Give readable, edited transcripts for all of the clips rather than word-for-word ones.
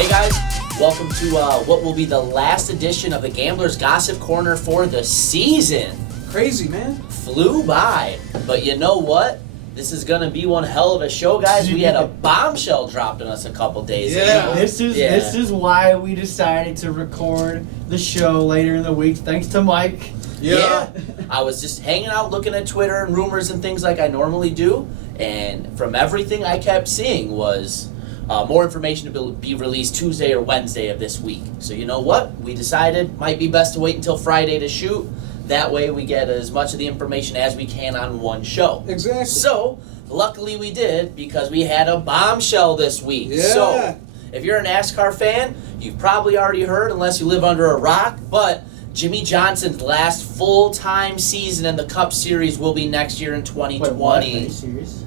Hey guys, welcome to what will be the last edition of the Gambler's Gossip Corner for the season. Crazy, man. Flew by, but you know what? This is going to be one hell of a show, guys. We had a bombshell dropped on us a couple days ago. This is why we decided to record the show later in the week, thanks to Mike. Yeah. I was just hanging out looking at Twitter and rumors and things like I normally do, and from everything I kept seeing was more information to be released Tuesday or Wednesday of this week. So you know what? We decided might be best to wait until Friday to shoot. That way we get as much of the information as we can on one show. Exactly. So luckily we did, because we had a bombshell this week. Yeah. So if you're a NASCAR fan, you've probably already heard, unless you live under a rock, but Jimmie Johnson's last full-time season in the Cup Series will be next year in 2020. Wait, what? Are you serious?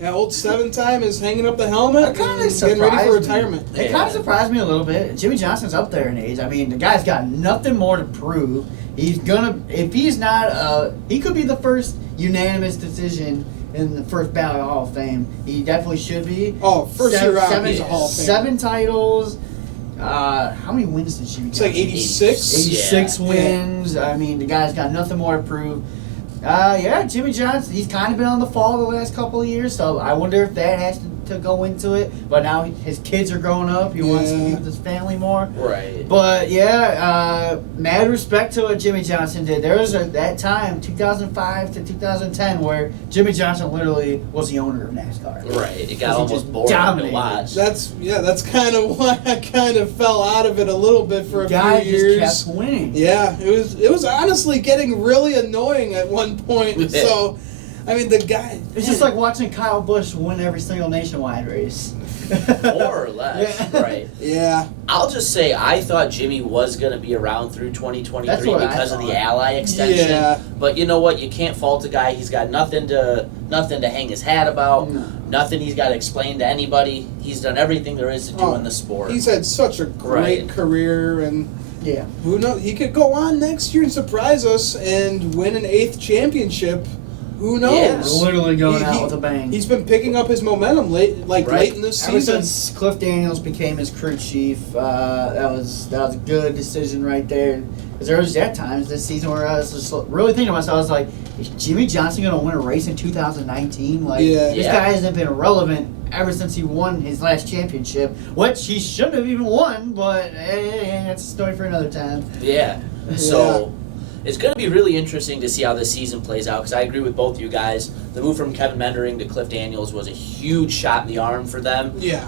Yeah, old 7-time is hanging up the helmet and getting ready for retirement. It kind of surprised me a little bit. Jimmie Johnson's up there in age. I mean, the guy's got nothing more to prove. He's gonna, if he's not, he could be the first unanimous decision in the first ballot of Hall of Fame. He definitely should be. Oh, first year out, he's a Hall of Fame. 7 titles. How many wins did Jimmie Johnson? It's like 86. 86 wins. I mean, the guy's got nothing more to prove. Jimmie Johnson, he's kind of been on the fall the last couple of years, so I wonder if that has to go into it. But now his kids are growing up. He wants to be with his family more. Right. But, mad respect to what Jimmie Johnson did. There was that time, 2005 to 2010, where Jimmie Johnson literally was the owner of NASCAR. Right. It got almost boring to watch. That's kind of why I kind of fell out of it a little bit for a few years. Just kept winning. Yeah, it was honestly getting really annoying at one point. So, I mean, the guy... It's just like watching Kyle Busch win every single nationwide race. More or less, right. Yeah. I'll just say I thought Jimmie was going to be around through 2023 because of the Ally extension. Yeah. But you know what? You can't fault a guy. He's got nothing to hang his hat about. No. Nothing he's got to explain to anybody. He's done everything there is to do in the sport. He's had such a great career, and who knows? He could go on next year and surprise us and win an 8th championship. Who knows? Yeah. Literally going out with a bang. He's been picking up his momentum late in this season. Ever since Cliff Daniels became his crew chief, that was a good decision right there. Because there was times this season where I was just really thinking to myself, I was like, is Jimmie Johnson going to win a race in 2019? Like, this guy hasn't been relevant ever since he won his last championship, which he shouldn't have even won, but that's a story for another time. Yeah. So... It's going to be really interesting to see how this season plays out, because I agree with both you guys. The move from Kevin Meendering to Cliff Daniels was a huge shot in the arm for them. Yeah.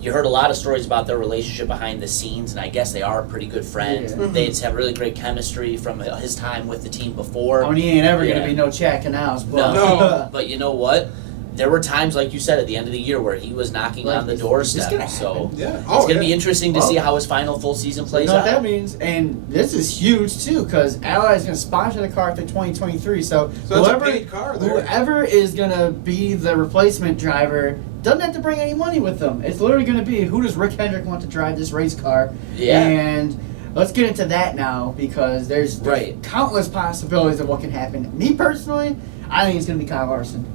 You heard a lot of stories about their relationship behind the scenes, and I guess they are a pretty good friend. Yeah. They just have really great chemistry from his time with the team before. I mean, he ain't ever going to be no Chad Canals. No. But you know what? There were times, like you said, at the end of the year where he was knocking on the doorstep. So it's going to be interesting to see how his final full season plays out. You know what that means? And this is huge, too, because Ally is going to sponsor the car through 2023. So whoever, it's a paid car there. Whoever is going to be the replacement driver doesn't have to bring any money with them. It's literally going to be, who does Rick Hendrick want to drive this race car? Yeah. And let's get into that now, because there's countless possibilities of what can happen. Me, personally, I think it's going to be Kyle Larson.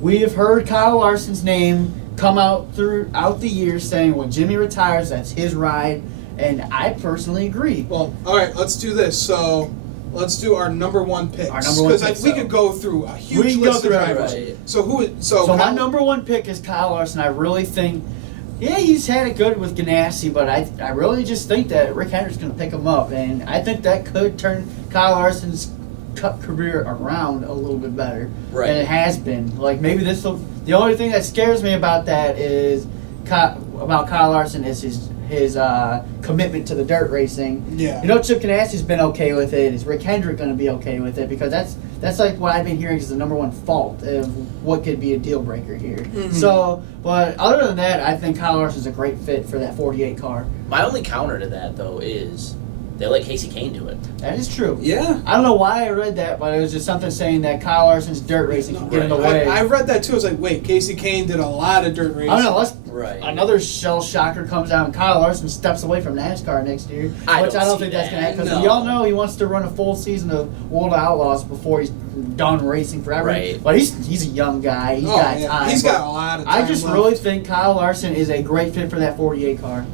We have heard Kyle Larson's name come out throughout the years saying when Jimmie retires, that's his ride, and I personally agree. Well, all right, let's do this. So let's do our number one picks. Because we could go through a huge list of drivers. Right. So my number one pick is Kyle Larson. I really think, he's had it good with Ganassi, but I really just think that Rick Hendrick's going to pick him up, and I think that could turn Kyle Larson's Cup career around a little bit better than it has been. Like, maybe the only thing that scares me about that is about Kyle Larson is his commitment to the dirt racing. Yeah. You know, Chip Ganassi's been okay with it. Is Rick Hendrick going to be okay with it? Because that's like what I've been hearing is the number one fault of what could be a deal breaker here. Mm-hmm. So, but other than that, I think Kyle Larson's a great fit for that 48 car. My only counter to that, though, is they let Casey Kane do it. That is true. Yeah. I don't know why I read that, but it was just something saying that Kyle Larson's dirt racing can get in the way. I read that too. I was like, wait, Casey Kane did a lot of dirt racing. I don't know. Right. Another shell shocker comes out, and Kyle Larson steps away from NASCAR next year, which I don't think that's going to happen. Because we all know he wants to run a full season of World of Outlaws before he's done racing forever. Right. But he's a young guy. He's got time. He's got a lot of time. I just really think Kyle Larson is a great fit for that 48 car.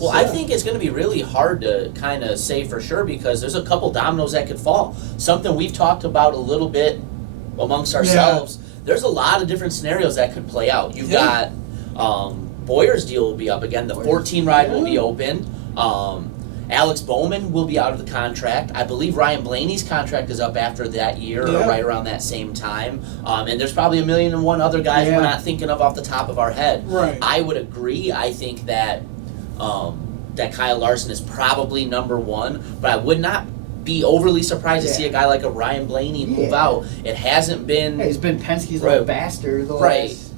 Well, I think it's going to be really hard to kind of say for sure because there's a couple dominoes that could fall. Something we've talked about a little bit amongst ourselves. There's a lot of different scenarios that could play out. You've got Boyer's deal will be up again. The 14 ride will be open. Alex Bowman will be out of the contract. I believe Ryan Blaney's contract is up after that year or right around that same time. And there's probably 1,000,001 other guys we're not thinking of off the top of our head. Right. I would agree. I think that that Kyle Larson is probably number one, but I would not be overly surprised to see a guy like a Ryan Blaney move out. It hasn't been. He's been Penske's little bastard.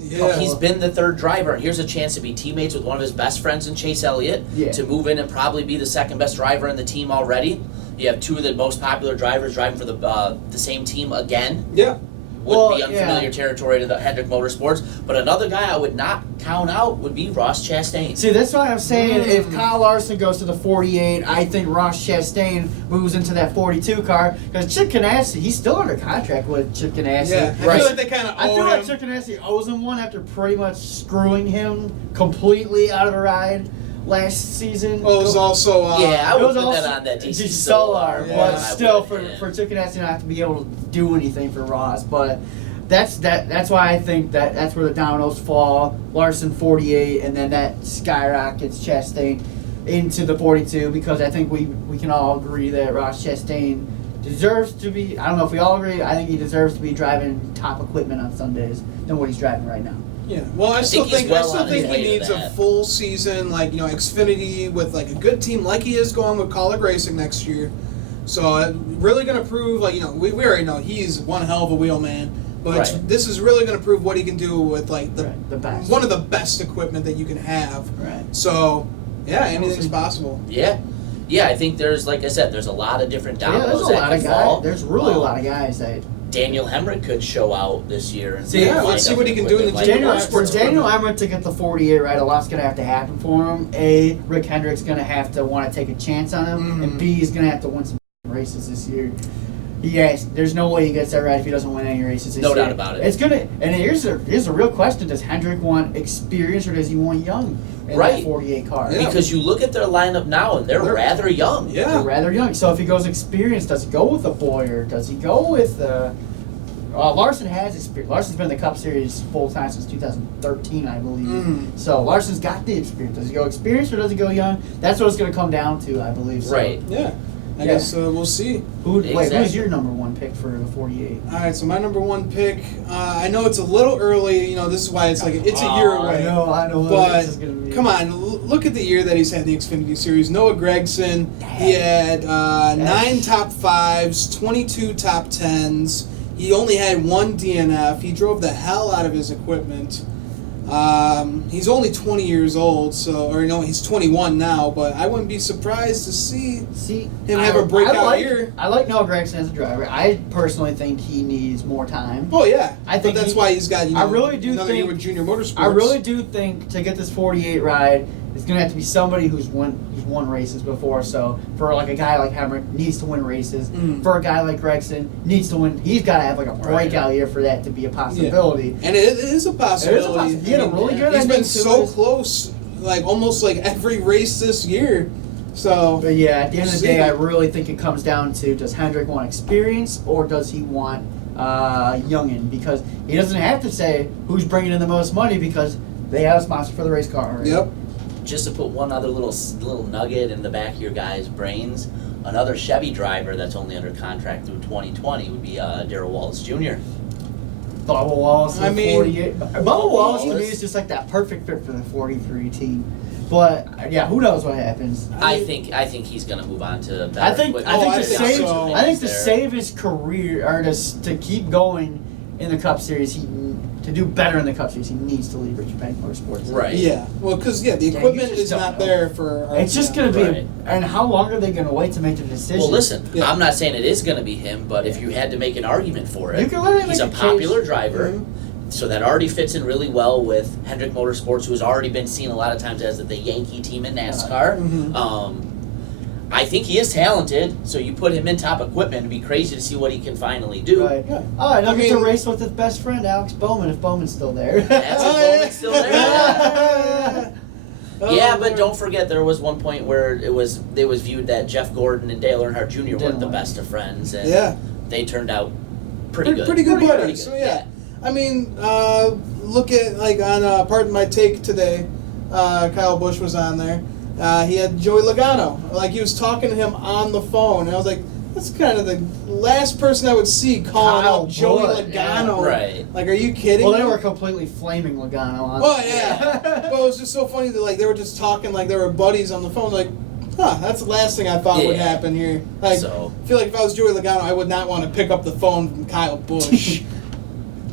He's been the third driver, and here's a chance to be teammates with one of his best friends in Chase Elliott, to move in and probably be the second best driver in the team already. You have two of the most popular drivers driving for the same team again. Yeah. Would be unfamiliar territory to the Hendrick Motorsports. But another guy I would not count out would be Ross Chastain. See, that's why I'm saying if Kyle Larson goes to the 48, I think Ross Chastain moves into that 42 car. Because Chip Ganassi, he's still under contract with Chip Ganassi. Yeah, I feel like they kind of owe him. I feel like Chip Ganassi owes him one after pretty much screwing him completely out of the ride last season. Well, it was also... I would put that on that DC Solar. But still, for Chip Ganassi not to be able to do anything for Ross. But that's why I think that's where the dominoes fall. Larson 48, and then that skyrockets Chastain into the 42, because I think we can all agree that Ross Chastain deserves to be, I don't know if we all agree, I think he deserves to be driving top equipment on Sundays than what he's driving right now. Yeah, well, I still think he needs a full season, like, Xfinity with like a good team, like he is going with Kaulig Racing next year. So really going to prove, like, we already know he's one hell of a wheelman, but this is really going to prove what he can do with like the best, one of the best equipment that you can have. Right. So yeah, anything's possible. Yeah. Yeah, I think there's, like I said, there's a lot of different dominoes there's a lot of guys. There's really a lot of guys that. Daniel Hemrick could show out this year. And let's see what he can do in the Daniel Hemrick to get the 48 right, a lot's going to have to happen for him. A, Rick Hendrick's going to have to want to take a chance on him, and B, he's going to have to win some races this year. There's no way he gets that right if he doesn't win any races this year. No doubt about it. It's gonna, and here's a real question: does Hendrick want experience or does he want young in that 48 car? Yeah. Because you look at their lineup now, and they're rather young. Yeah, they're rather young. So if he goes experience, does he go with a Boyer? Does he go with? Larson has experience. Larson's been in the Cup Series full time since 2013, I believe. So Larson's got the experience. Does he go experience or does he go young? That's what it's going to come down to, I believe. So. Right. Yeah. I guess we'll see. Who's your number one pick for the 48? All right, so my number one pick, I know it's a little early. This is why it's like it's a year away. I know. But come on, look at the year that he's had the Xfinity Series. Noah Gragson, he had 9 top 5s, 22 top 10s. He only had 1 DNF. He drove the hell out of his equipment. He's only 20 years old, he's 21 now, but I wouldn't be surprised to see him have a breakout year. I like Noah Gragson as a driver. I personally think he needs more time. Oh, yeah. I think that's why he's got another year with Junior Motorsports. I really do think to get this 48 ride, it's going to have to be somebody who's won races before. So for like a guy like Hemrick, needs to win races. For a guy like Gregson, needs to win. He's got to have like a breakout year for that to be a possibility. Yeah. And it is a possibility. He had a really good. He's been so close, like almost like every race this year. So, but yeah, at the end of the day, I really think it comes down to: does Hendrick want experience or does he want youngin? Because he doesn't have to say who's bringing in the most money because they have a sponsor for the race car already. Yep. Just to put one other little nugget in the back of your guys' brains, another Chevy driver that's only under contract through 2020 would be Darrell Wallace Jr. Bubba Wallace, 48. Bubba Wallace to me is just like that perfect fit for the 43 team. But yeah, who knows what happens? I think he's going to move on to better equipment. I think to save his career or to keep going in the Cup Series, to do better in the Cup Series, he needs to leave Richard Petty Motorsports. Right. Yeah. Well, because the you equipment just is don't not know. there for. It's just going to be. Right. And how long are they going to wait to make the decision? Well, listen, Yeah. I'm not saying it is going to be him, but if you had to make an argument for it, You can literally he's a make a popular case. driver. Mhm. So that already fits in really well with Hendrick Motorsports, who has already been seen a lot of times as the Yankee team in NASCAR. Mhm. I think he is talented, so you put him in top equipment, it'd be crazy to see what he can finally do. Right. Yeah. Oh, and he'll I get to mean- race with his best friend, Alex Bowman, if Bowman's still there. That's if Bowman's still there. Oh, Yeah, but Lord. don't forget there was one point where it was viewed that Jeff Gordon and Dale Earnhardt Jr. weren't the Didn't best of friends, and Yeah. they turned out pretty good. Pretty good Pretty buddies. good, So yeah. I mean, look at on Pardon My Take today. Kyle Busch was on there. He had Joey Logano. Like he was talking to him on the phone, and I was like, that's kind of the last person I would see calling Kyle out Joey Busch, Logano. yeah. Right. Like, are you kidding? Well, they me? were completely flaming Logano on. Oh yeah. But it was just so funny that they were just talking like they were buddies on the phone. Like, that's the last thing I thought would Yeah. happen here. Like, So- I feel like if I was Joey Logano, I would not want to pick up the phone from Kyle Busch.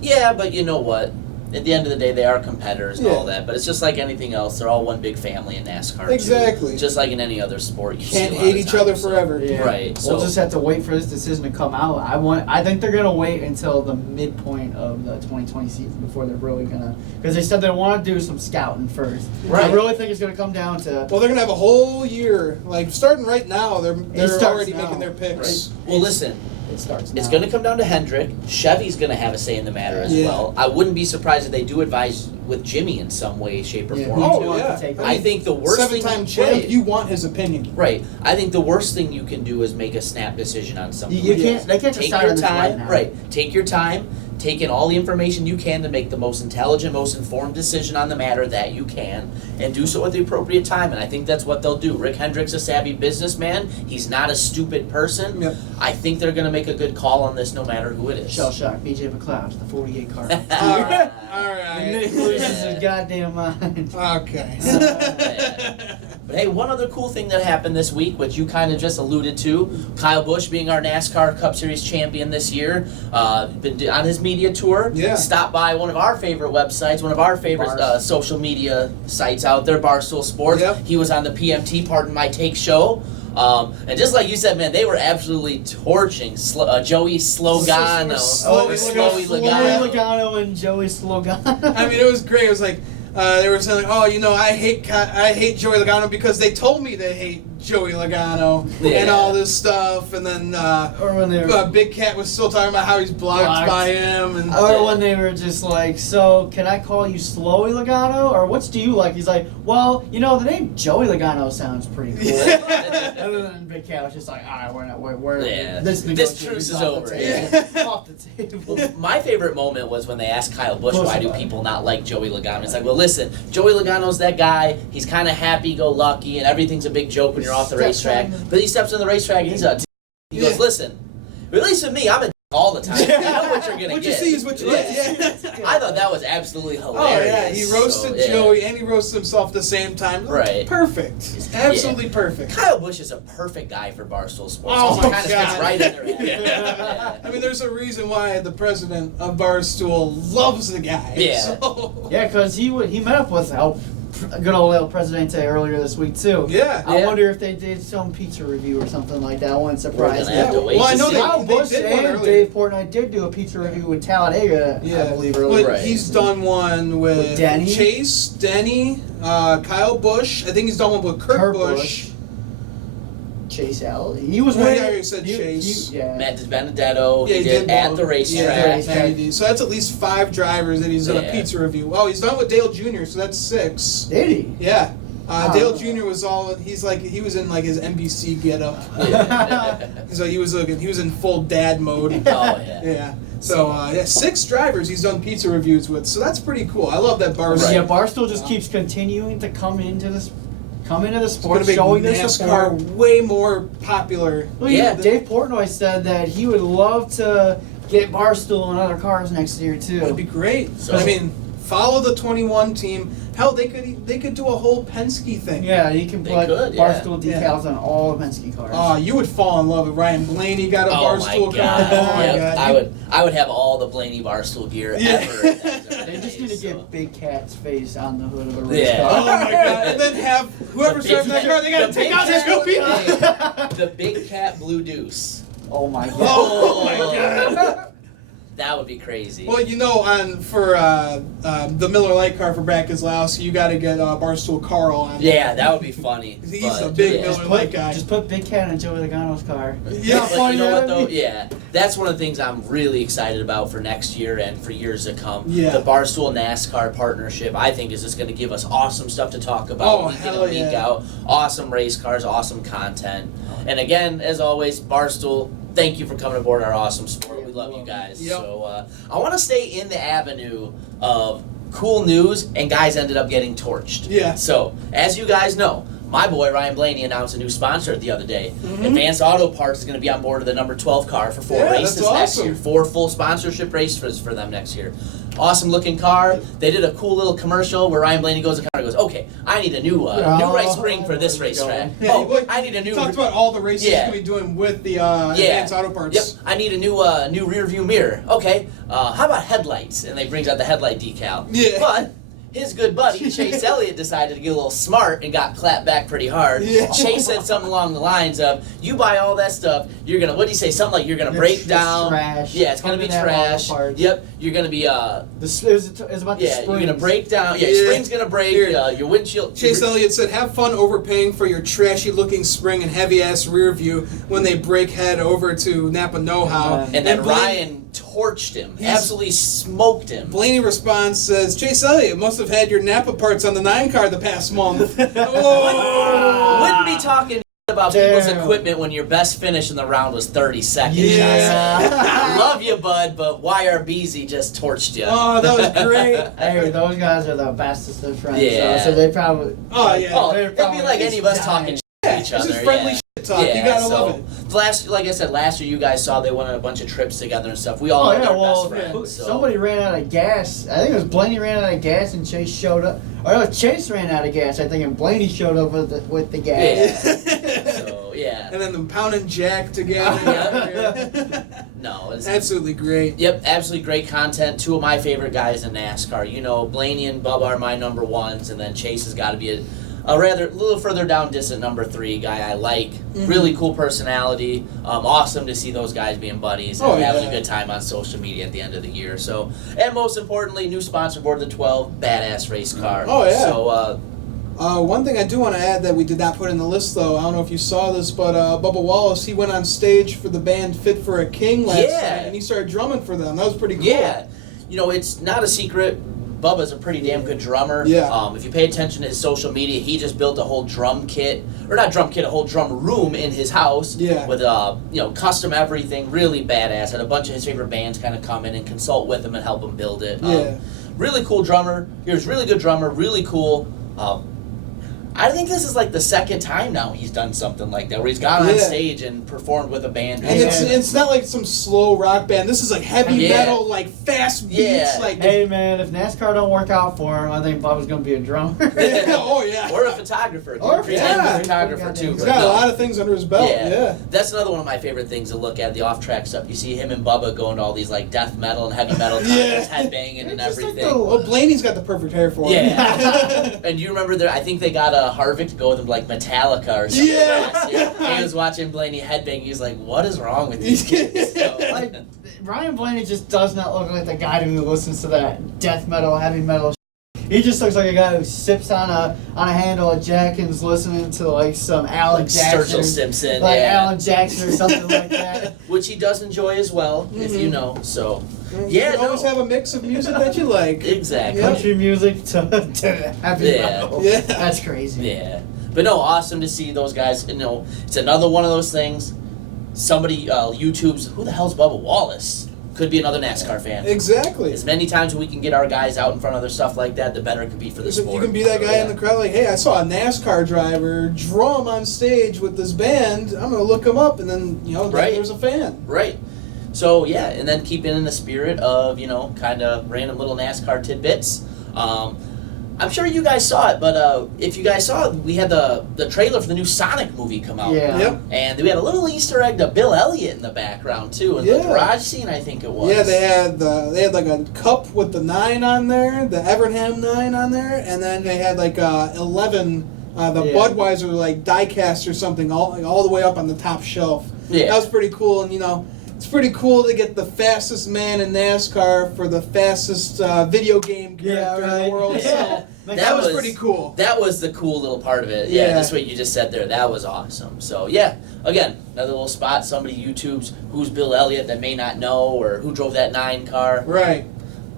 Yeah, but you know what? At the end of the day, they are competitors and Yeah. all that. But it's just like anything else. They're all one big family in NASCAR. too. Exactly. Just like in any other sport. You Can't see a lot hate of each times, other so- forever. Yeah. Right, We'll so- just have to wait for this decision to come out. I think they're gonna wait until the midpoint of the 2020 season before they're really gonna, because they said they want to do some scouting first. I Right. really think it's gonna come down to. Well, they're gonna have a whole year. Like starting right now, they're starts already now. making their picks. Well, listen. It starts. It's now. going to come down to Hendrick. Chevy's going to have a say in the matter as Yeah. well. I wouldn't be surprised if they do advise with Jimmie in some way, shape, or Yeah. form. Oh too. want yeah, to take I think the worst thing. seven-time champ. Right. You want his opinion. Right. I think the worst thing you can do is make a snap decision on something. You like can't. this. They can't Take decide your on this time. right now. Right. Take your time. Take in all the information you can to make the most intelligent, most informed decision on the matter that you can, and do so at the appropriate time. And I think that's what they'll do. Rick Hendrick's a savvy businessman. He's not a stupid person. Yep. I think they're going to make a good call on this, no matter who it is. Shell shock. BJ McLeod, the 48 car. All right. And Nick loses his goddamn mind. Okay. But hey, one other cool thing that happened this week, which you kind of just alluded to, Kyle Busch being our NASCAR Cup Series champion this year, been on his media tour, Yeah. stopped by one of our favorite websites, one of our favorite social media sites out there, Barstool Sports. Yep. He was on the PMT Pardon My Take show. And just like you said, man, they were absolutely torching Joey Slogano. Slowy Slowy Logano and Joey Slogano. I mean, it was great. It was like they were saying, like, "Oh, I hate Joey Logano because they told me they hate Joey Logano and Yeah. all this stuff." And then Or when they were, Big Cat was still talking about how he's blocked by him. And or when they were just like, so can I call you Slowy Logano? Or what do you like? He's like, well, the name Joey Logano sounds pretty cool. And then Big Cat was just like, all right, we're Yeah. this This truce is negotiation's over, off the table. Off the table. Well, my favorite moment was when they asked Kyle Busch, Busch why do about it. people not like Joey Logano? It's like, well, listen, Joey Logano's that guy. He's kind of happy-go-lucky, and everything's a big joke when you're off the Steps racetrack. on the- But he steps on the racetrack, and he's a He goes, Yeah. listen, at least with me, I'm a all the time. You know what you're going to get. what you see is what you get. Yeah. I thought that was absolutely Oh hilarious. yeah, he roasted So, yeah. Joey and he roasted himself at the same time. Right. Perfect. Absolutely perfect. Kyle Busch is a perfect guy for Barstool Sports. Oh, He my kind of God. fits right in their head. Yeah. Yeah. I mean, there's a reason why the president of Barstool loves the guy. Yeah. So. Yeah, because he met up with good old El Presidente earlier this week too. Yeah. I Yeah. wonder if they did some pizza review or something like that. I wouldn't We're surprise gonna me. have to wait Well, I to know see. they- Kyle Busch did one and earlier. Dave Portnoy did do a pizza review with Talladega, Yeah, I believe, earlier. but Right. he's done one with Denny? Chase, Denny, Kyle Busch. I think he's done one with Kurt Busch. Chase Alley. He was Oh, winning. yeah, you said Chase. Yeah. Matt Benedetto, Yeah, he did at both. the racetrack. Yeah. Yeah, he did. So that's at least 5 drivers that he's done a Yeah. pizza review. Oh, he's done with Dale Jr., so that's 6. Did he? Yeah. Wow. Dale Jr. was he was in like his NBC getup. So he was in full dad mode. Oh, yeah. Yeah. So 6 drivers he's done pizza reviews with. So that's pretty cool. I love that Barstool. Right. Yeah, Barstool just keeps continuing to come into the It's sport, going to showing make their NASCAR support. way more popular. Well, Yeah. Dave Portnoy said that he would love to get Barstool and other cars next year too. That'd be great. So- I mean, follow the 21 team. Hell, they could do a whole Penske thing. Yeah, you can They put could, yeah. Barstool decals on all the Penske cars. Oh, you would fall in love with Ryan Blaney. Got a Barstool car. Oh my Yep, God. I would have all the Blaney Barstool gear ever. They just need to get Big Cat's face on the hood of a race Yeah. Oh car. my God! And then have whoever's driving that car, they gotta take out his Scoopy. The Big Cat Blue Deuce. Oh my god. Oh my God! That would be crazy. Well, for the Miller Lite car for Brad Keselowski, you got to get Barstool Carl on. Yeah, that would be funny. He's but, a big yeah. Miller Lite guy. Just put Big Cat in Joey Logano's car. Yeah, But you know what though? Yeah, that's one of the things I'm really excited about for next year and for years to come. Yeah. The Barstool NASCAR partnership, I think, is just going to give us awesome stuff to talk about week in hell and week yeah. out. Awesome race cars, awesome content. And again, as always, Barstool, thank you for coming aboard our awesome sport. We love you guys. Yep. So I want to stay in the avenue of cool news and guys ended up getting torched. Yeah. So, as you guys know, my boy Ryan Blaney announced a new sponsor the other day. Mhm. Advanced Auto Parts is going to be on board of the number 12 car for 4 Yeah, races that's next awesome. year. 4 full sponsorship races for them next year. Awesome looking car. They did a cool little commercial where Ryan Blaney goes to the car and goes, "Okay, I need a new race spring for this racetrack. Yeah, Oh, I need a new." Talked about all the races Yeah. he's gonna be doing with the Advanced Auto Parts. Yep. I need a new rear view mirror. Okay. How about headlights? And they brings out the headlight decal. Yeah. But his good buddy Chase Elliott decided to get a little smart and got clapped back pretty hard. Yeah. Chase said something along the lines of, "You buy all that stuff, you're gonna." What did he say? Something like you're gonna break It's down. trash. Yeah, it's gonna be Coming out trash. all parts. Yep. You're gonna be It was about the yeah. You're gonna springs. break down. Yeah. Yeah. Spring's gonna break. Here. Your windshield. Chase Elliott said, "Have fun overpaying for your trashy-looking spring and heavy-ass rear view when they break head over to Napa Know-How." And then Blaine- Ryan torched him. He's- Absolutely smoked him. Blaney responds, says, "Chase Elliott must have had your Napa parts on the 9 car the past month." Oh. Wouldn't be talking about people's Damn. equipment when your best finish in the round was 30 seconds. Yeah. Love you, bud, but YRBZ just torched you. Oh, that was great. Hey, those guys are the bestest of friends. Yeah. So they probably. Oh, yeah. Oh, they're it'd be probably like any of us just talking dying. shit Yeah, to each this other. is friendly yeah. shit talk. You gotta love it. Like I said, last year you guys saw they went on a bunch of trips together and stuff. We all Oh know yeah, they're well, best friends. So. somebody ran out of gas. I think it was Blaney ran out of gas and Chase showed up. Or no, Chase ran out of gas, I think, and Blaney showed up with the gas. Yeah. So, yeah. And then the pound and jack together. Yeah. No, it's Absolutely great. Yep, absolutely great content. 2 of my favorite guys in NASCAR. You know, Blaney and Bubba are my number 1s, and then Chase has got to be a little further down distant number 3 guy I like. Mm-hmm. Really cool personality. Awesome to see those guys being buddies and Oh, having yeah. a good time on social media at the end of the year. So, and most importantly, new sponsor board, the 12, badass race car. Oh, yeah. So, One thing I do want to add that we did not put in the list, though, I don't know if you saw this, but Bubba Wallace, he went on stage for the band Fit for a King last Yeah. night, and he started drumming for them. That was pretty cool. yeah, you know, it's not a secret. Bubba's a pretty damn good drummer. Yeah. If you pay attention to his social media, he just built a whole drum kit, or not drum kit, a whole drum room in his house. Yeah. With custom everything, really badass. Had a bunch of his favorite bands kind of come in and consult with him and help him build it. Yeah. Really cool drummer. He was really good drummer. Really cool. I think this is like the second time now he's done something like that, where he's gone on Yeah. stage and performed with a band. And it's not like some slow rock band. This is like heavy Yeah. metal, like fast beats. Yeah. Like Hey man, if NASCAR don't work out for him, I think Bubba's gonna be a drummer. oh yeah. Or a photographer. Or a Pretend photographer. photographer too. He's but got a no. lot of things under his belt. Yeah. That's another one of my favorite things to look at, the off-track stuff. You see him and Bubba going to all these like death metal and heavy metal concerts, Yeah. headbanging and It's just like everything. the- Well, Blaney's got the perfect hair for him. Yeah. And you remember I think they got Harvick to go with him like Metallica or something Yeah. last year. He was watching Blaney headbang. He's like, what is wrong with these kids? So, Like Ryan Blaney just does not look like the guy who listens to that death metal, heavy metal. He just looks like a guy who sips on a handle of Jack and's listening to like some Alan like Jackson, Sturgill Simpson, like yeah. Alan Jackson or something like that. Which he does enjoy as well, if you know. So, yeah, You always no. have a mix of music that you like. Exactly. Yeah. Country music to heavy Yeah. metal. Yeah. That's crazy. Yeah. But no, awesome to see those guys. You know, it's another one of those things. Somebody YouTube's, who the hell's Bubba Wallace? Could be another NASCAR fan. Exactly. As many times we can get our guys out in front of their stuff like that, the better it could be for the sport. You can be that guy in the crowd like, hey, I saw a NASCAR driver drum on stage with this band. I'm going to look him up. And then, Right. there's a fan. Right. So, yeah, and then keeping in the spirit of, kind of random little NASCAR tidbits. I'm sure you guys saw it, but if you guys saw it, we had the trailer for the new Sonic movie come out. Yeah. Yep. And we had a little Easter egg to Bill Elliott in the background too, in the garage scene, I think it was. Yeah, they had like a cup with the 9 on there, the Evernham 9 on there, and then they had like 11, Budweiser like diecast or something, all the way up on the top shelf. Yeah. That was pretty cool, and it's pretty cool to get the fastest man in NASCAR for the fastest video game character in the world. Yeah. So that was pretty cool. That was the cool little part of it. Yeah, that's what you just said there. That was awesome. So, yeah, again, another little spot. Somebody YouTubes who's Bill Elliott that may not know, or who drove that 9 car. Right.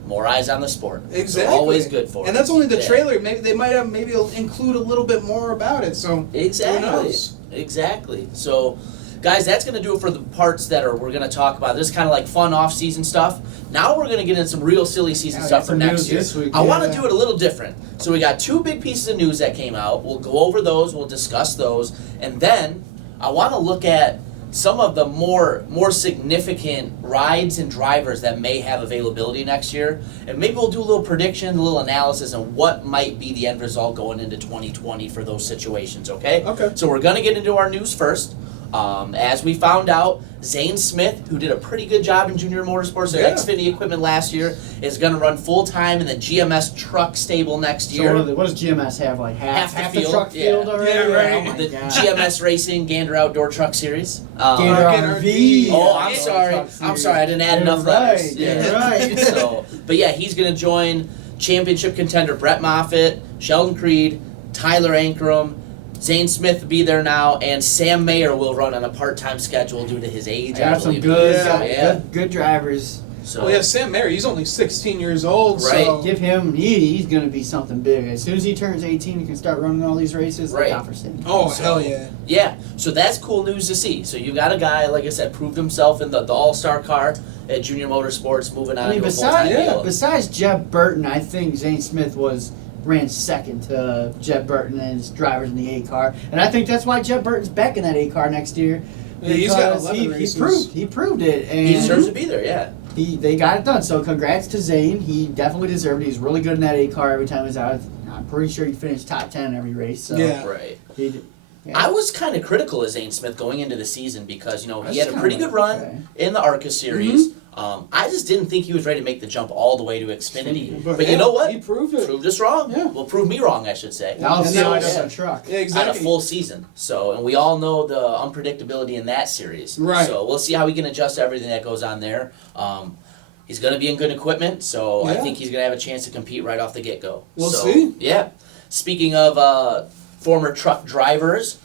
More eyes on the sport. Exactly. So always good for And us. that's only the trailer. Maybe they might have include a little bit more about it. So exactly. Who knows? Exactly. So, guys, that's going to do it for the parts that we're going to talk about. This is kind of like fun off-season stuff. Now we're going to get into some real silly season stuff for next year. I want to do it a little different. So we got 2 big pieces of news that came out. We'll go over those. We'll discuss those. And then I want to look at some of the more significant rides and drivers that may have availability next year. And maybe we'll do a little prediction, a little analysis on what might be the end result going into 2020 for those situations, okay? Okay. So we're going to get into our news first. As we found out, Zane Smith, who did a pretty good job in Junior Motorsports at Xfinity Equipment last year, is going to run full-time in the GMS truck stable next year. So what does GMS have? Like half the the field? truck field already? Yeah, right. Oh my The God. GMS Racing Gander Outdoor Truck Series. Gander RV. Oh, I'm Outdoor sorry. Truck I'm Series. sorry. I didn't add enough letters. You're right. So, but yeah, he's going to join championship contender Brett Moffitt, Sheldon Creed, Tyler Ankrum. Zane Smith will be there now, and Sam Mayer will run on a part-time schedule due to his age. I got some believe. good, good drivers. So, Well, yeah, Sam Mayer, he's only 16 years old, Right. so Give him, he's going to be something big. As soon as he turns 18, he can start running all these races. Right. Look out for Sam. oh So- hell yeah. Yeah, so that's cool news to see. So you got a guy, like I said, proved himself in the All-Star car at Junior Motorsports, moving on I mean, to a full-time deal. besides Jeb Burton, I think Zane Smith ran second to Jeb Burton and his drivers in the A car, and I think that's why Jeb Burton's back in that A car next year. Yeah, he's got because 11 races. He proved it, and He deserves to be there, yeah. they got it done. So congrats to Zane. He definitely deserved it. He's really good in that A car every time he's out. I'm pretty sure he finished top 10 every race. So Yeah. Right. Yeah. I was kind of critical of Zane Smith going into the season because, he That's had a kinda pretty good run okay. in the ARCA series. I just didn't think he was ready to make the jump all the way to Xfinity. But you yeah, know what? He proved it. Proved us wrong. Yeah. Well, prove me wrong, I should say. Now And see that how he was- does a truck. Yeah, On exactly. a full season. So, and we all know the unpredictability in that series. Right. So we'll see how we can adjust to everything that goes on there. He's going to be in good equipment, so I Yeah. think he's going to have a chance to compete right off the get-go. We'll So, see. Yeah. Speaking of former truck drivers,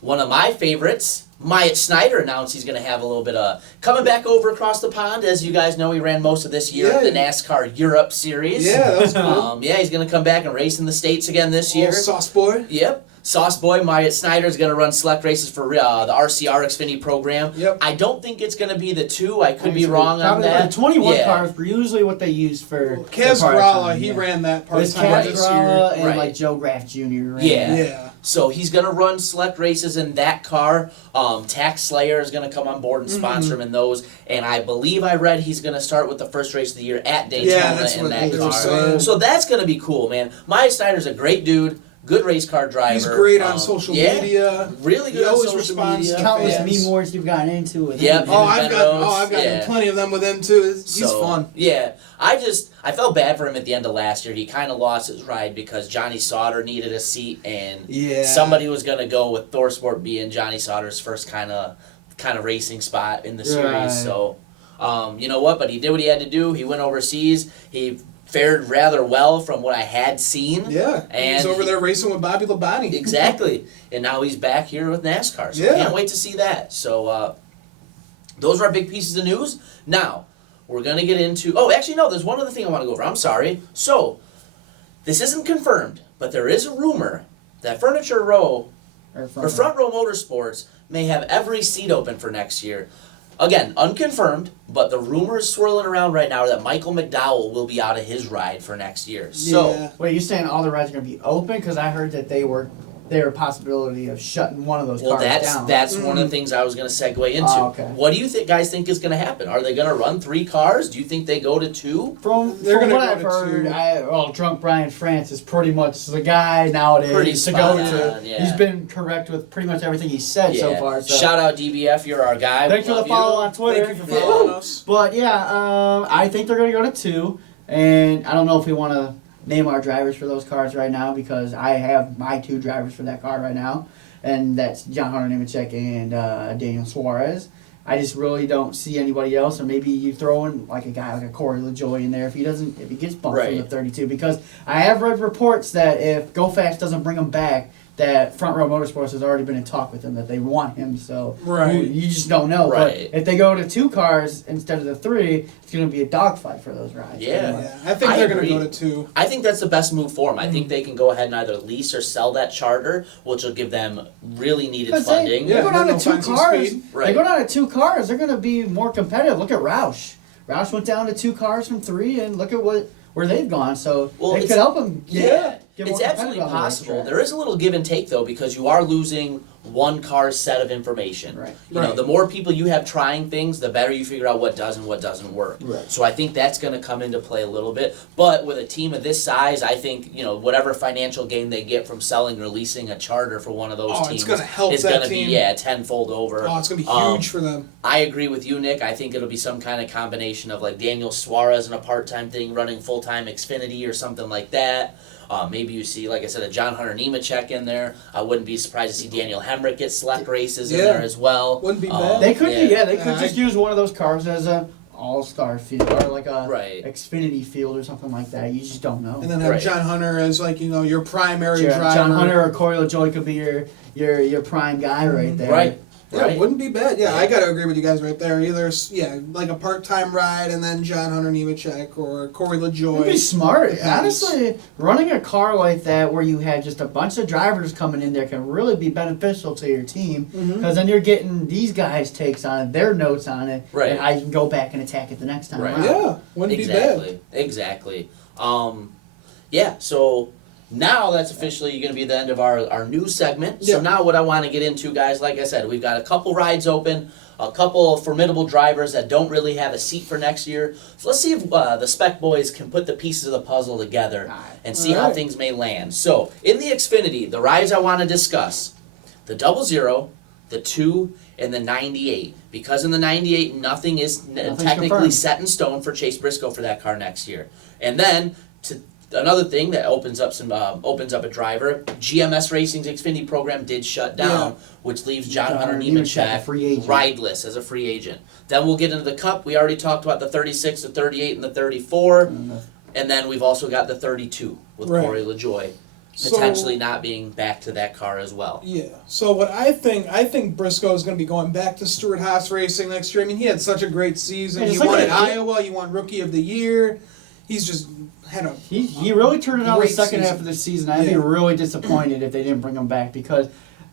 one of my favorites, Wyatt Snyder, announced he's going to have a little bit of coming back over across the pond. As you guys know, he ran most of this year Yeah. in the NASCAR Europe Series. Yeah, that was cool. Yeah, he's going to come back and race in the States again this year. Old sauce boy. Yep. Sauce Boy, Wyatt Snyder is going to run select races for the RCR Xfinity program. Yep. I don't think it's going to be the 2. I could be Actually, wrong on probably that. The 21 Yeah. cars were usually what they use for Kaz for Gralla, part-time, he yeah. ran that There's part-time Kaz this Gralla year. and Right. like Joe Graff Jr. ran. Yeah. Yeah. So he's going to run select races in that car. Tax Slayer is going to come on board and sponsor him in those. And I believe I read he's going to start with the first race of the year at Daytona that's in what that they were car. saying. So that's going to be cool, man. Wyatt Snyder's a great dude. Good race car driver. He's great on social yeah, media. Really good He on always social responds media. to Countless fans. meme wars you've gotten into with Yep. him. Oh, I've Ben gotten Rhodes, plenty of them with him too. He's So, fun. Yeah. I felt bad for him at the end of last year. He kind of lost his ride because Johnny Sauter needed a seat, and Yeah. somebody was going to go with ThorSport being Johnny Sauter's first kind of racing spot in the series. Right. So, you know what? But he did what he had to do. He went overseas. He fared rather well from what I had seen. Yeah. And He's over there racing with Bobby Labonte. Exactly. And now he's back here with NASCAR. So Yeah. can't wait to see that. So those are our big pieces of news. Now, we're going to get into... Oh, actually, no. There's one other thing I want to go over. I'm sorry. So, this isn't confirmed, but there is a rumor that Furniture Row or Front Row Motorsports may have every seat open for next year. Again, unconfirmed, but the rumors swirling around right now are that Michael McDowell will be out of his ride for next year. So, Yeah. Wait, you saying all the rides are going to be open? Because I heard that they were there a possibility of shutting one of those Well, cars down. that's one of the things I was going to segue into. Oh, okay. What do you guys think is going to happen? Are they going to run 3 cars? Do you think they go to 2? From They're what gonna I've go to heard, 2. Drunk Brian France is pretty much the guy nowadays Pretty to spot go to. on, yeah. He's been correct with pretty much everything he's said so far. So. Shout out DBF, you're our guy. Thanks We for the love follow you. on Twitter. Thank you for following us. But yeah, I think they're going to go to 2, and I don't know if we want to name our drivers for those cars right now because I have my 2 drivers for that car right now, and that's John Hunter Nemechek and Daniel Suarez. I just really don't see anybody else, or maybe you throw in like a guy like a Corey LaJoie in there if he gets bumped from the 32. Because I have read reports that if Go Fast doesn't bring him back, that Front Row Motorsports has already been in talk with him that they want him. So you just don't know. Right. But if they go to 2 cars instead of the 3, it's going to be a dogfight for those rides. Yeah. I think they're going to agree. go to 2. I think that's the best move for them. I think they can go ahead and either lease or sell that charter, which will give them really needed funding. They go down they'll to 2 find some cars. speed. Right. They go down to 2 cars. They're going to be more competitive. Look at Roush. Roush went down to 2 cars from 3, and look at where they've gone. So it could help them. Get it's more absolutely competitive on the possible. racetrack. There is a little give and take though, because you are losing one car's set of information. Right. You know, the more people you have trying things, the better you figure out what does and what doesn't work. Right. So I think that's going to come into play a little bit. But with a team of this size, I think whatever financial gain they get from selling or leasing a charter for one of those teams it's gonna help is that going to team. be tenfold over. Oh, it's going to be huge for them. I agree with you, Nick. I think it'll be some kind of combination of like Daniel Suarez and a part-time thing running full-time Xfinity or something like that. Maybe you see, like I said, a John Hunter Nemechek in there. I wouldn't be surprised to see Daniel Hemrick get select races in there as well. Wouldn't be bad. They could they could just use one of those cars as a all-star field or like a Xfinity field or something like that. You just don't know. And then have John Hunter as like your primary driver. John Hunter or Corey LaJoie could be your prime guy right there. Right. Yeah, it wouldn't be bad. Yeah, I got to agree with you guys right there. Either, like a part-time ride and then John Hunter Nemechek or Corey LaJoie. It'd be smart. Honestly, running a car like that where you have just a bunch of drivers coming in there can really be beneficial to your team because then you're getting these guys' takes on it, their notes on it, and how you can go back and attack it the next time around. Yeah, wouldn't be bad. Exactly. So now that's officially going to be the end of our news segment. So now what I want to get into, guys, like I said, we've got a couple rides open, a couple of formidable drivers that don't really have a seat for next year. So let's see if the Spec Boys can put the pieces of the puzzle together and see how things may land. So in the Xfinity, the rides I want to discuss, the 00, the 2, and the 98. Because in the 98, nothing is technically confirmed. set in stone for Chase Briscoe for that car next year. And then another thing that opens up a driver. GMS Racing's Xfinity program did shut down, which leaves John Hunter Nemechek rideless as a free agent. Then we'll get into the Cup. We already talked about the 36, the 38, and the 34, and then we've also got the 32 with Corey LaJoie potentially not being back to that car as well. Yeah. So what I think Briscoe is going to be going back to Stewart Haas Racing next year. I mean, he had such a great season. He won at Iowa. He won Rookie of the Year. He's just had a he really turned it on the second half of the season. I'd be really disappointed if they didn't bring him back because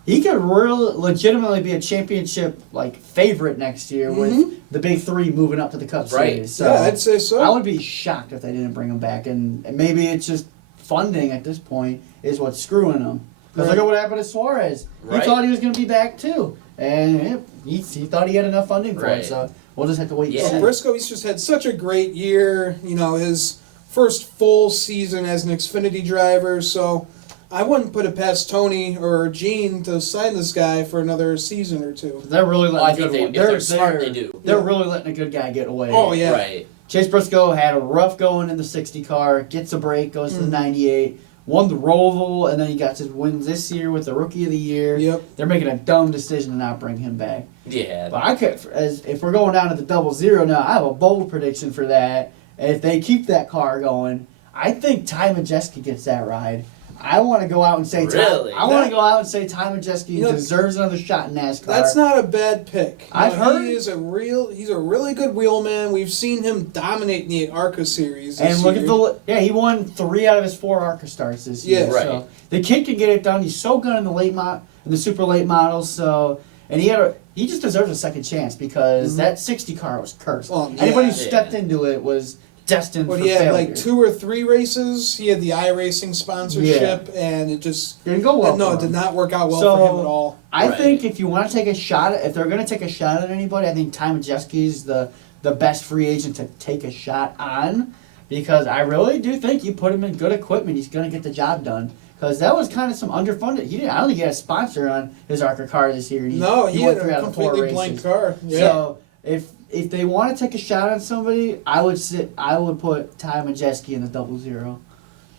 he could really legitimately be a championship favorite next year with the big 3 moving up to the Cup Series. So I'd say so. I would be shocked if they didn't bring him back, and maybe it's just funding at this point is what's screwing them. Because look at what happened to Suarez. He thought he was going to be back too, and he thought he had enough funding for it. So we'll just have to wait and see. Briscoe, he's just had such a great year. His first full season as an Xfinity driver. So I wouldn't put it past Tony or Gene to sign this guy for another season or 2. They're really letting if they're smart, they do. They're really letting a good guy get away. Oh, yeah. Right. Chase Briscoe had a rough going in the 60 car, gets a break, goes to the 98, won the Roval, and then he got his wins this year with the Rookie of the Year. Yep. They're making a dumb decision to not bring him back. Yeah. But if we're going down to the 00 now, I have a bold prediction for that. And if they keep that car going, I think Ty Majeski gets that ride. I want to go out and say Ty Majeski deserves another shot in NASCAR. That's not a bad pick. I've heard he's a really good wheelman. We've seen him dominate in the ARCA series this and look year. at he won 3 out of his 4 ARCA starts this year. Yeah, So the kid can get it done. He's so good in the super late models. So he just deserves a second chance because that 60 car was cursed. Anybody who stepped into it was destined But for he had failure. like 2 or 3 races. He had the iRacing sponsorship, and it just Didn't go well. no, for it did him. not work out well So, for him at all. I Right. think if you want to take a shot if they're going to take a shot at anybody, I think Ty Majeski's the best free agent to take a shot on, because I really do think you put him in good equipment, he's going to get the job done. Because that was kind of some underfunded. I don't think he had a sponsor on his ARCA car this year. No, he went had 3 a out of 4 completely blank races. car. Yeah. So if they want to take a shot on somebody, I would put Ty Majeski in the 00.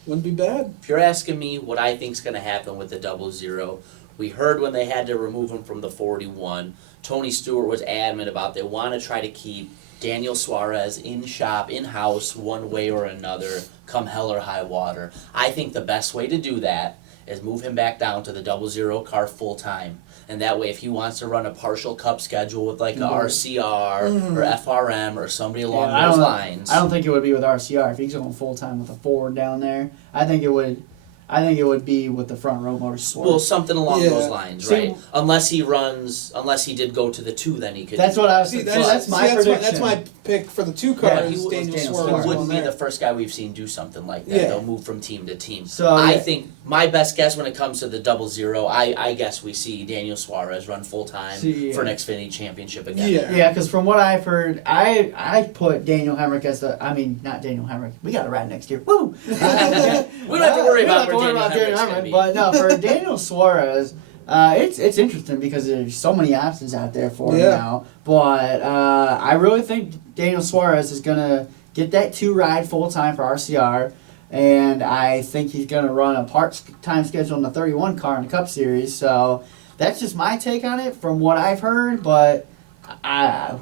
Wouldn't be bad. If you're asking me what I think's going to happen with the 00, we heard when they had to remove him from the 41, Tony Stewart was adamant about they want to try to keep Daniel Suarez in-house, one way or another, come hell or high water. I think the best way to do that is move him back down to the 00 car full-time. And that way, if he wants to run a partial cup schedule with like a RCR or FRM or somebody along those lines. I don't think it would be with RCR if he's going full time with a Ford down there. I think it would be with the front row motorsport. Well, something along Yeah. those lines, See, right? Unless he did go to the 2, then he could. That's what I was See, saying. That's my that's prediction. that's my pick for the 2 car Yeah, is he Daniel Daniel Suarez. He Suarez. wouldn't be there. the first guy we've seen do something like that. Yeah. They'll move from team to team. So, I yeah. think my best guess when it comes to the 00, I guess we see Daniel Suarez run full time See, for an yeah. Xfinity championship again. Yeah. Yeah, because from what I've heard, I put Daniel Hemrick as not Daniel Hemrick. We got a ride next year. Woo! We don't have to worry about where Daniel Hemrick's gonna be. But no, for Daniel Suarez, it's interesting because there's so many options out there for him Yeah. now. But I really think Daniel Suarez is gonna get that 2 ride full time for RCR, and I think he's gonna run a part-time schedule in the 31 car in the Cup Series. So that's just my take on it from what I've heard, but.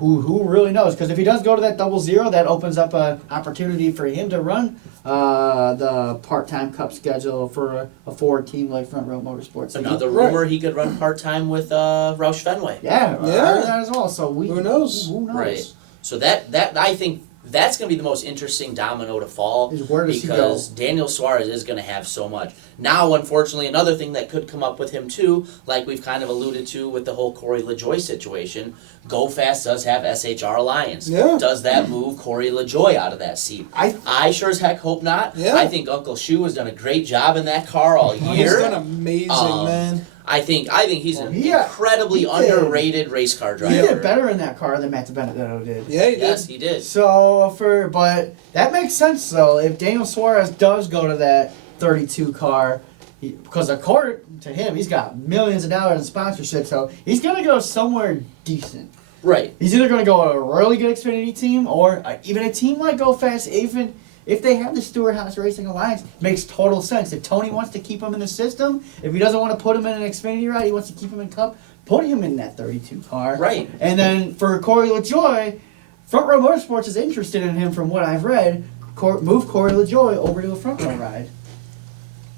Who really knows? Because if he does go to that 00, that opens up an opportunity for him to run the part-time Cup schedule for a Ford team like Front Row Motorsports. Another rumor he could run part time with Roush Fenway. Yeah, I Yeah. heard that as well. So Who knows? Who knows? Right. So that I think that's going to be the most interesting domino to fall, Is where does he because go? Daniel Suarez is going to have so much. Now, unfortunately, another thing that could come up with him too, like we've kind of alluded to with the whole Corey LaJoie situation, Go Fast does have SHR Alliance. Yeah. Does that move Corey LaJoie out of that seat? I sure as heck hope not. Yeah. I think Uncle Shu has done a great job in that car all He's year. done amazing, man. I think he's an Yeah, incredibly he did. underrated race car He driver. did better in that car than Matt Benedetto did. Yeah, he did. Yes, he did. So but that makes sense though. If Daniel Suarez does go to that 32 car, because according to him, he's got millions of dollars in sponsorship, so he's gonna go somewhere decent. Right. He's either going to go to a really good Xfinity team or even a team like Go Fast, even if they have the Stewart House Racing Alliance. Makes total sense. If Tony wants to keep him in the system, if he doesn't want to put him in an Xfinity ride, he wants to keep him in Cup, put him in that 32 car. Right. And then for Corey LaJoie, Front Row Motorsports is interested in him from what I've read. Move Corey LaJoie over to a front row ride.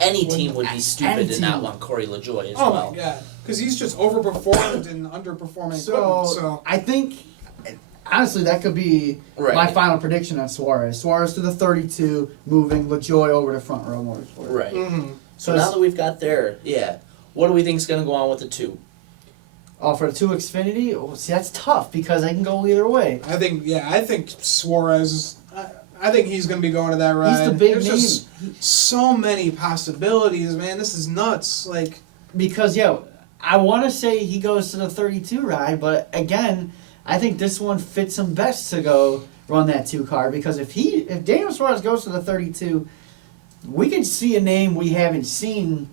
Any team would be stupid Any to not team. want Corey LaJoie as Oh well. my god. Because he's just overperformed and underperforming equipment. So I think, honestly, that could be Right. my final prediction on Suarez. Suarez to the 32, moving LaJoie over to Front Row Motorsport. Right. mhm. So now that we've got there, what do we think is going to go on with the 2? Oh, for the 2 Xfinity? Oh, see, that's tough because I can go either way. I think Suarez is. I think he's going to be going to that ride. He's the big There's name. just so many possibilities, man. This is nuts. Like, Because, I want to say he goes to the 32 ride, but again, I think this one fits him best to go run that 2 car because if Daniel Suarez goes to the 32, we can see a name we haven't seen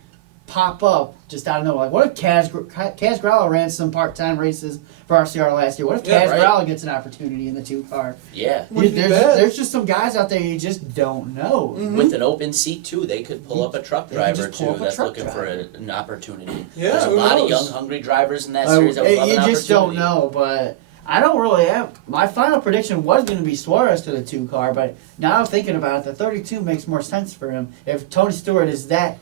pop up just out of nowhere. Like, what if Kaz Growler ran some part-time races for RCR last year? What if Yeah, Kaz right. Growler gets an opportunity in the 2 car? Yeah. Wouldn't be bad. There's just some guys out there you just don't know. Mhm. With an open seat, too, they could pull up a truck They could driver, just pull too, up a that's truck looking for driver. an opportunity. Yeah, There's a who lot of knows? young, hungry drivers in that series that would love an you opportunity. just don't know, but I don't really have. My final prediction was going to be Suarez to the 2 car, but now thinking about it, the 32 makes more sense for him. If Tony Stewart is that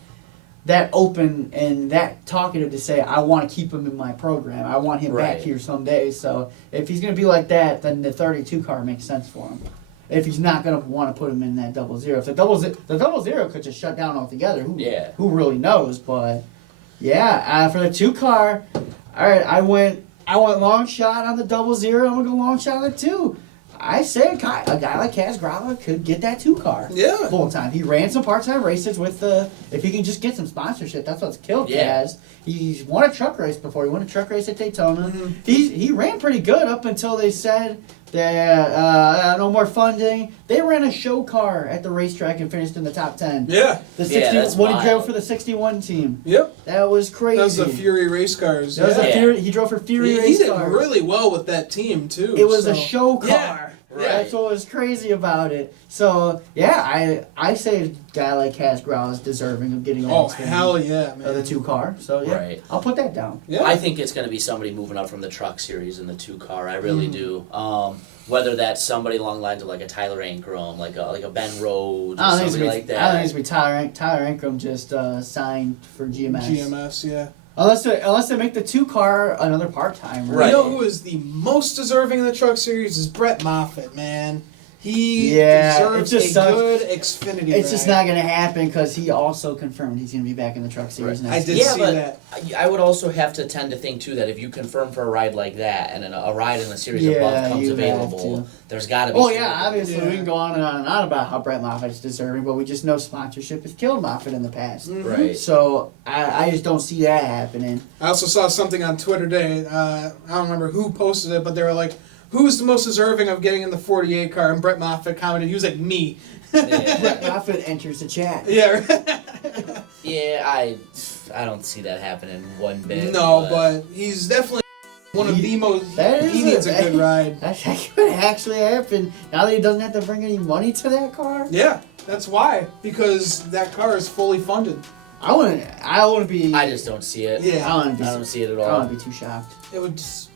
open and that talkative to say, I want to keep him in my program, I want him Right. back here someday. So if he's going to be like that, then the 32 car makes sense for him. If he's not going to want to put him in that 00, if the 00 could just shut down altogether. Who really knows? But yeah, for the 2 car, all right, I went long shot on the 00. I'm gonna go long shot on the 2. I say a guy like Kaz Grala could get that 2-car. Yeah. Full time. He ran some part-time races with if he can just get some sponsorship, that's what's killed Kaz. He's won a truck race before. He won a truck race at Daytona. Mm-hmm. He ran pretty good up until they said that no more funding. They ran a show car at the racetrack and finished in the top 10. Yeah. The that's when he wild. drove for the 61 team. Yep. That was crazy. That was the Fury race cars. That was yeah. a Fury. He drove for Fury He race did cars. really well with that team too. It was so. a show car. Yeah. Right. That's what was crazy about it. So yeah, I say a guy like Kaz Grala is deserving of getting that. Oh Xfinity, hell yeah, man! the 2-car. So yeah, Right. I'll put that down. Yeah. I think it's going to be somebody moving up from the truck series in the 2-car. I really do. Whether that's somebody along the lines of like a Tyler Ankrum, like a Ben Rhodes, or I don't think somebody like that. I don't think it's be Tyler Ankrum just signed for GMS. GMS, yeah. Unless they make the 2-car another part-time. Right. You know who is the most deserving of the truck series is Brett Moffitt, man. He it deserves just a sucks. good Xfinity It's just ride. not going to happen because he also confirmed he's going to be back in the truck series Right. next I did year. see but that. I would also have to tend to think too that if you confirm for a ride like that and a ride in the series Yeah, above comes you have available, to. there's got to be. Oh some yeah, movement. obviously Yeah. we can go on and on about how Brett Moffitt's deserving, but we just know sponsorship has killed Moffitt in the past. Right. So I just don't see that happening. I also saw something on Twitter today. I don't remember who posted it, but they were like, "Who's the most deserving of getting in the 48 car?" And Brett Moffitt commented, he was like, "Me." Yeah. Brett Moffitt enters the chat. Yeah. Yeah, I don't see that happening one bit. No, but he's definitely one of the most. That is He needs a good ride. That could actually happen. Now that he doesn't have to bring any money to that car. Yeah, that's why. Because that car is fully funded. I wouldn't be. I just don't see it. Yeah. I wouldn't be. I don't see it at I all. wouldn't be too shocked. It would just,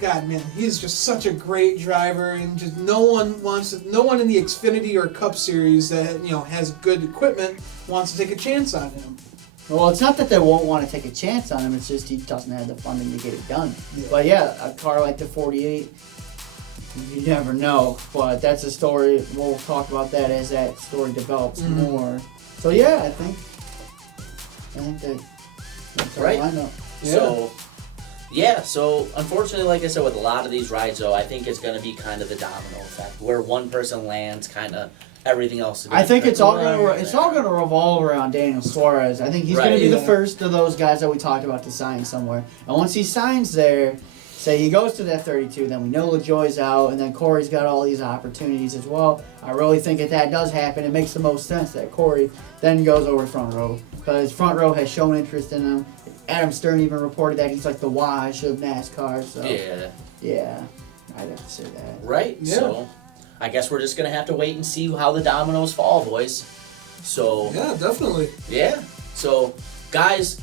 God, man, he's just such a great driver, and just no one in the Xfinity or Cup Series that has good equipment wants to take a chance on him. Well, it's not that they won't want to take a chance on him. It's just he doesn't have the funding to get it done. Yeah. But yeah, a car like the 48, you never know. But that's a story. We'll talk about that as that story develops more. So yeah, I think that's Right. our lineup. So unfortunately, like I said, with a lot of these rides, though, I think it's going to be kind of the domino effect, where one person lands, kind of everything else. Is I think it's all trickle gonna down it's there. all gonna revolve around Daniel Suarez. I think he's Right. gonna be the Yeah. first of those guys that we talked about to sign somewhere. And once he signs there, say he goes to that 32, then we know LaJoy's out, and then Corey's got all these opportunities as well. I really think if that does happen, it makes the most sense that Corey then goes over front row, because front row has shown interest in him. Adam Stern even reported that he's like the Waj of NASCAR. So yeah, I'd have to say that. Right. Yeah. So I guess we're just going to have to wait and see how the dominoes fall, boys. So Yeah, definitely. yeah. So guys,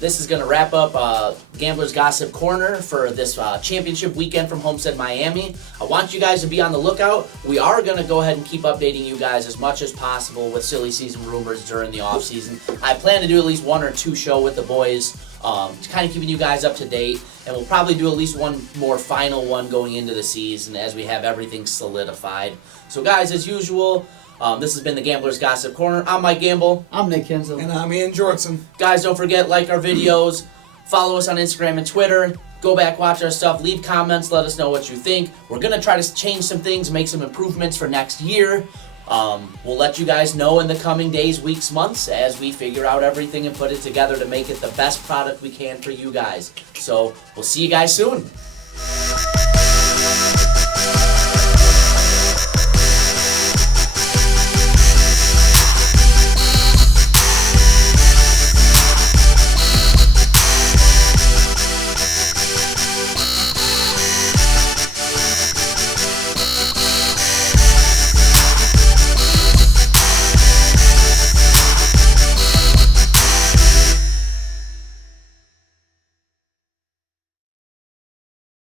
this is going to wrap up Gambler's Gossip Corner for this championship weekend from Homestead, Miami. I want you guys to be on the lookout. We are going to go ahead and keep updating you guys as much as possible with silly season rumors during the off season. I plan to do at least 1 or 2 show with the boys, kind of keeping you guys up to date. And we'll probably do at least one more final one going into the season as we have everything solidified. So guys, as usual, this has been the Gambler's Gossip Corner. I'm Mike Gamble. I'm Nick Kinsel. And I'm Ian Jortson. Guys, don't forget, like our videos, follow us on Instagram and Twitter, go back, watch our stuff, leave comments, let us know what you think. We're going to try to change some things, make some improvements for next year. We'll let you guys know in the coming days, weeks, months, as we figure out everything and put it together to make it the best product we can for you guys. So, we'll see you guys soon.